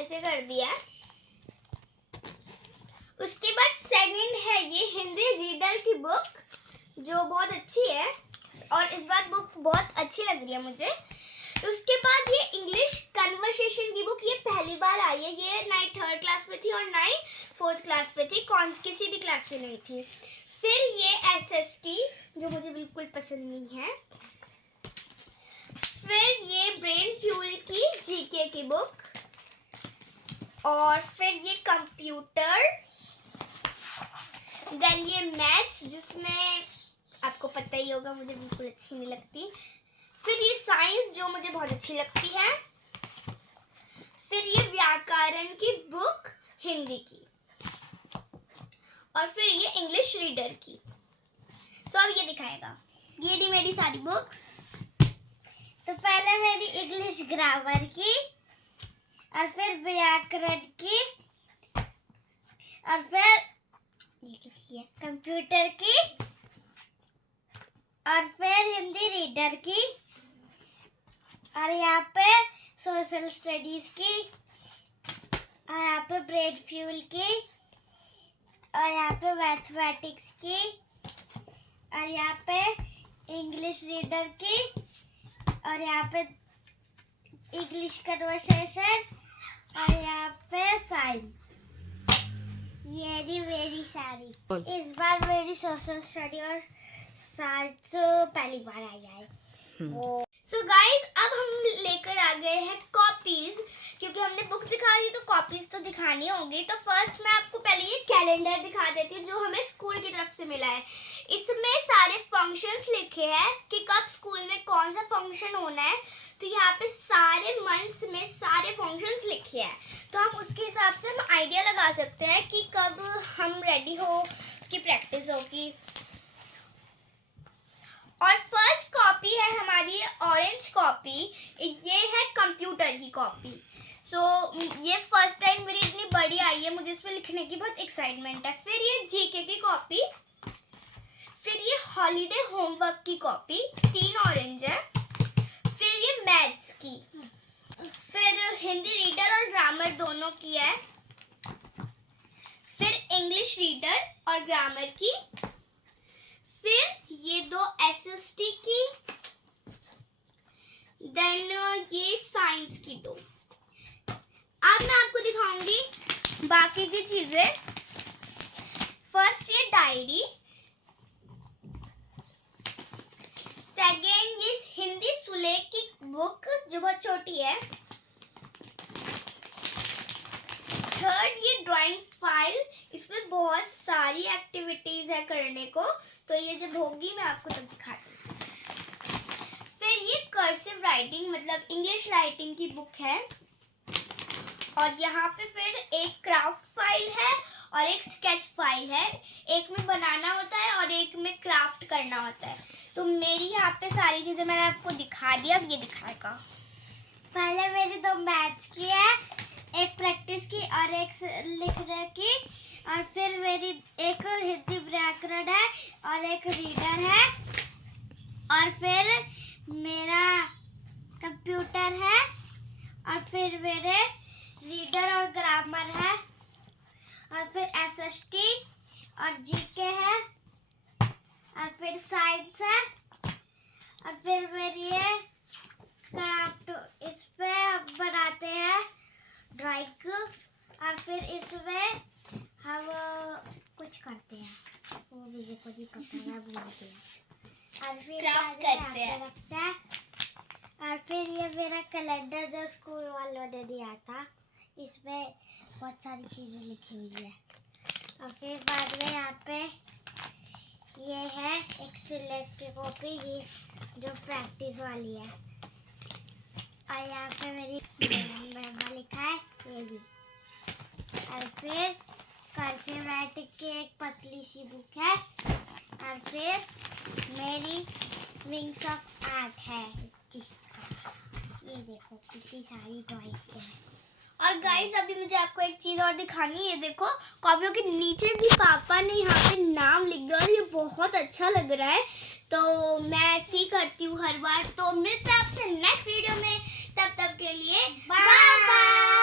पहले से कर दिया है। उसके बाद सेकंड है ये हिंदी रीडर की बुक, जो बहुत अच्छी है और इस बार बुक बहुत अच्छी लग रही है मुझे। उसके बाद ये इंग्लिश कन्वर्सेशन की बुक, ये पहली बार आई है। ये ना 3rd क्लास में थी और ना ही 4th क्लास में थी, किसी भी क्लास में नहीं थी। फिर ये SST, जो मुझे बिल्कुल पसंद नहीं है। फिर ये ब्रेन फ्यूल की GK की बुक, और फिर ये कंप्यूटर, देन ये मैथ्स, जिसमें आपको पता ही होगा मुझे बिल्कुल अच्छी नहीं लगती। फिर ये साइंस, जो मुझे बहुत अच्छी लगती है। फिर ये व्याकरण की बुक हिंदी की, और फिर ये इंग्लिश रीडर की। तो अब ये दिखाएगा। ये थी मेरी सारी बुक्स। तो पहले मेरी इंग्लिश ग्रामर की, और फिर व्याकरण की, और फिर ये कंप्यूटर की, और फिर हिंदी रीडर की, और यहाँ पे सोशल स्टडीज की, और यहाँ पे ब्रेन फ्यूल की, और यहाँ पे मैथमेटिक्स की, और यहाँ पे इंग्लिश रीडर की, और यहाँ पे इंग्लिश कन्वर्सेशन, और यहाँ पे साइंस। ये थी मेरी सारी। इस बार मेरी सोशल स्टडी और साइंस पहली बार आई है। सो गाइज, अब हम लेकर आ गए हैं कॉपीज, क्योंकि हमने बुक्स दिखा दी तो कॉपीज तो दिखानी होगी। तो फर्स्ट मैं आपको पहले ये कैलेंडर दिखा देती हूँ, जो हमें स्कूल की तरफ से मिला है। इसमें सारे फंक्शंस लिखे हैं कि कब स्कूल में कौन सा फंक्शन होना है। तो यहाँ पे सारे मंथ्स में सारे फंक्शंस लिखे हैं, तो हम उसके हिसाब से हम आइडिया लगा सकते हैं कि कब हम रेडी हो, उसकी प्रैक्टिस होगी। और फर्स्ट कॉपी है हमारी ऑरेंज कॉपी, ये है कंप्यूटर की कॉपी। सो ये फर्स्ट टाइम मेरी इतनी बड़ी आई है, मुझे इसमें लिखने की बहुत एक्साइटमेंट है। फिर ये GK की कॉपी, फिर ये हॉलीडे होमवर्क की कॉपी, 3 ऑरेंज है। फिर ये मैथ्स की, फिर हिंदी रीडर और ग्रामर दोनों की है। फिर इंग्लिश रीडर और ग्रामर की। फिर ये 2 SST की, देन ये साइंस की 2। अब मैं आपको दिखाऊंगी बाकी की चीजें। फर्स्ट ये डायरी, सेकेंड ये हिंदी सुलेख की बुक, जो बहुत छोटी है। थर्ड ये ड्राइंग फाइल, इसमें बहुत सारी एक्टिविटीज है करने को, तो ये जब होगी मैं आपको तब दिखाती हूँ। फिर ये कर्सिव राइटिंग, मतलब इंग्लिश राइटिंग की बुक है। और यहाँ पे फिर एक क्राफ्ट फाइल है और एक स्केच फाइल है। एक में बनाना होता है और एक में क्राफ्ट करना होता है। तो मेरी यहाँ पे सारी चीजें मैंने आपको दिखा दिया, अब ये दिखाएगा। पहले मेरी 2 मैथ्स की है, एक प्रैक्टिस की और एक लिखने की, और फिर मेरी एक हिंदी व्याकरण है और एक रीडर है, और फिर मेरा कंप्यूटर है, और फिर मेरे रीडर और ग्रामर है, और फिर SST और GK है, और फिर साइंस है, और फिर मेरी ये क्राफ्ट, इस पे हम बनाते हैं ड्राइंग, और फिर इसमें हम कुछ करते हैं, वो मुझे खुद ही पता है, बोलते हैं, और फिर क्राफ्ट करते हैं। रखते हैं। और फिर ये मेरा कैलेंडर जो स्कूल वालों ने दिया था, इसमें बहुत सारी चीजें लिखी हुई है। और फिर बाद में यहाँ पे ये है एक सिलेक्ट की कॉपी, ये जो प्रैक्टिस वाली है, और यहाँ पे मेरी नंबर लिखा है ये भी। और फिर कर्सिव राइटिंग की एक पतली सी बुक है, और फिर मेरी विंग्स ऑफ आर्ट है, जिसका ये देखो कितनी सारी ड्राइंग है। और गाइस, अभी मुझे आपको एक चीज और दिखानी है। ये देखो, कॉपियों के नीचे भी पापा ने यहाँ पे नाम लिख दिया और ये बहुत अच्छा लग रहा है। तो मैं ऐसे ही करती हूँ हर बार। तो मिलते हैं आपसे नेक्स्ट वीडियो में, तब तक के लिए बाय बाय।